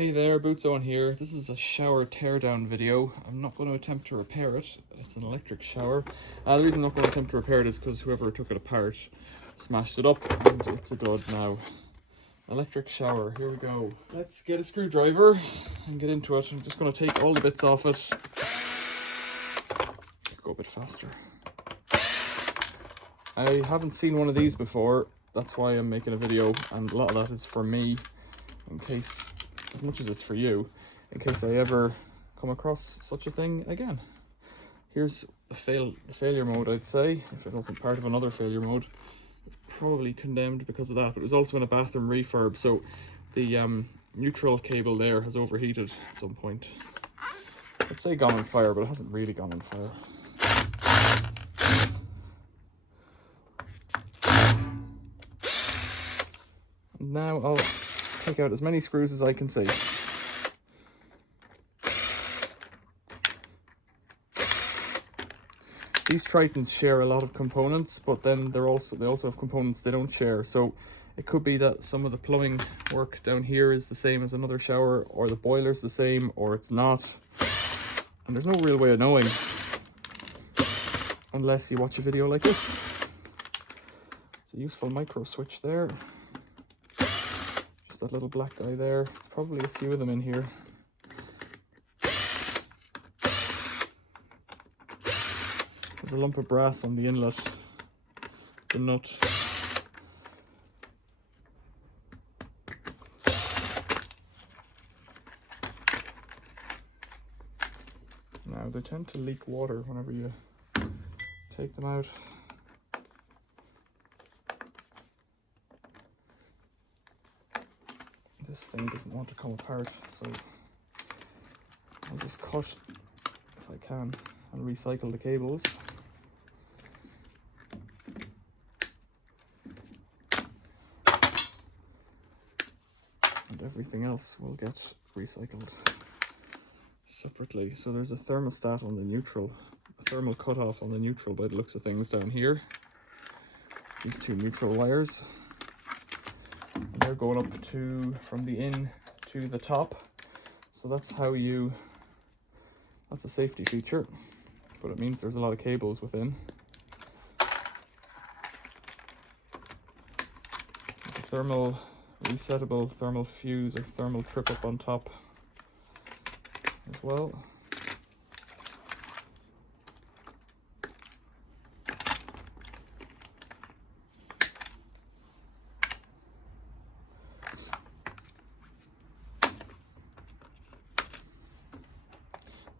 Hey there, Bootszone here. This is a shower teardown video. I'm not going to attempt to repair it. It's an electric shower. The reason I'm not going to attempt to repair it is because whoever took it apart smashed it up and it's a dud now. Electric shower, here we go. Let's get a screwdriver and get into it. I'm just going to take all the bits off it. Go a bit faster. I haven't seen one of these before. That's why I'm making a video, and a lot of that is for me, in case, as much as it's for you, in case I ever come across such a thing again. Here's the failure mode, I'd say. If it wasn't part of another failure mode, it's probably condemned because of that. But it was also in a bathroom refurb, so the neutral cable there has overheated at some point. I'd say gone on fire, but it hasn't really gone on fire. Now I'll take out as many screws as I can see. These Tritons share a lot of components, but then they also have components they don't share. So it could be that some of the plumbing work down here is the same as another shower, or the boiler's the same, or it's not. And there's no real way of knowing unless you watch a video like this. It's a useful micro switch there. That little black guy there. There's probably a few of them in here. There's a lump of brass on the inlet, the nut. Now they tend to leak water whenever you take them out. This thing doesn't want to come apart, so I'll just cut, if I can, and recycle the cables. And everything else will get recycled separately. So there's a thermostat on the neutral, a thermal cutoff on the neutral by the looks of things down here. These two neutral wires. They're going up to, from the in to the top, so that's how you, that's a safety feature, but it means there's a lot of cables within. There's a thermal resettable thermal fuse or thermal trip up on top as well.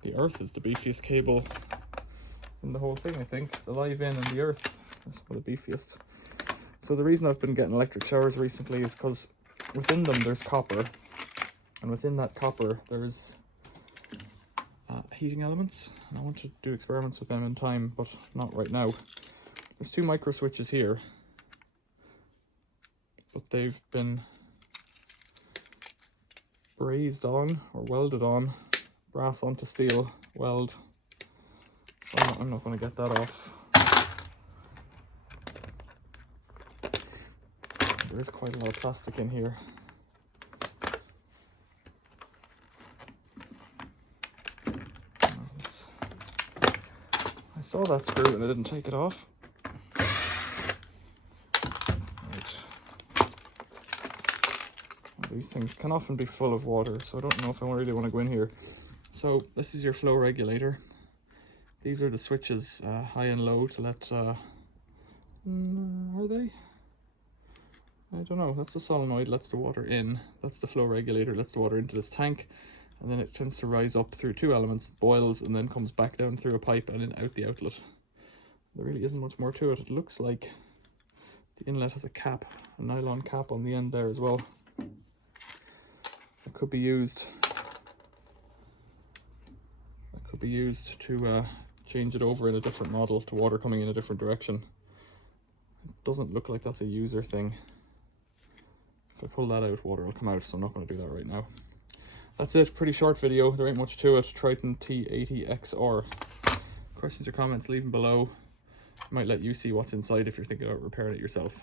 The earth is the beefiest cable in the whole thing, I think. The live in and the earth is one of the beefiest. So the reason I've been getting electric showers recently is because within them there's copper, and within that copper there's heating elements, and I want to do experiments with them in time, but not right now. There's two micro switches here, but they've been brazed on or welded on. Brass onto steel weld, so I'm not going to get that off. There is quite a lot of plastic in here. I saw that screw and I didn't take it off. Right. These things can often be full of water, so I don't know if I really want to go in here. So this is your flow regulator. These are the switches, high and low, to let, are they? I don't know. That's the solenoid, lets the water in. That's the flow regulator, lets the water into this tank. And then it tends to rise up through two elements, boils, and then comes back down through a pipe and in out the outlet. There really isn't much more to it. It looks like the inlet has a cap, a nylon cap on the end there as well. It could be used to change it over in a different model to water coming in a different direction. It doesn't look like that's a user thing. If I pull that out, water will come out, so I'm not going to do that right now. That's it, pretty short video, there ain't much to it. Triton T80xr. Questions or comments, leave them below. I might let you see what's inside if you're thinking about repairing it yourself.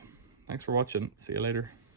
Thanks for watching, see you later.